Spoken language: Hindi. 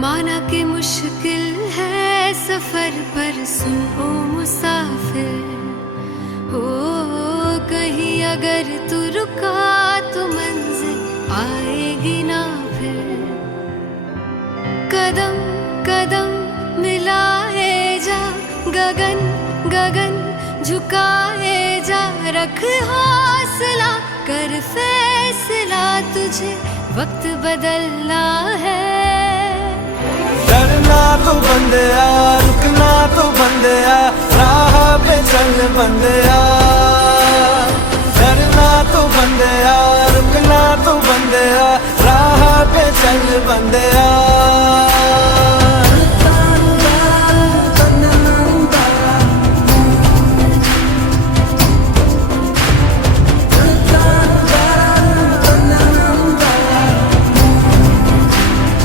माना कि मुश्किल है सफर पर सुन ओ मुसाफिर, हो कहीं अगर तू रुका तो मंजिल आएगी ना फिर। कदम कदम मिलाए जा, गगन गगन झुकाए जा, रख हौसला कर फैसला, तुझे वक्त बदलना है। डरना तो बंदिया, रुकना तो बंदिया, राह पे चल बंदिया। डरना तो बंदिया, रुकना तो बंदिया, राह पे चल बंदिया।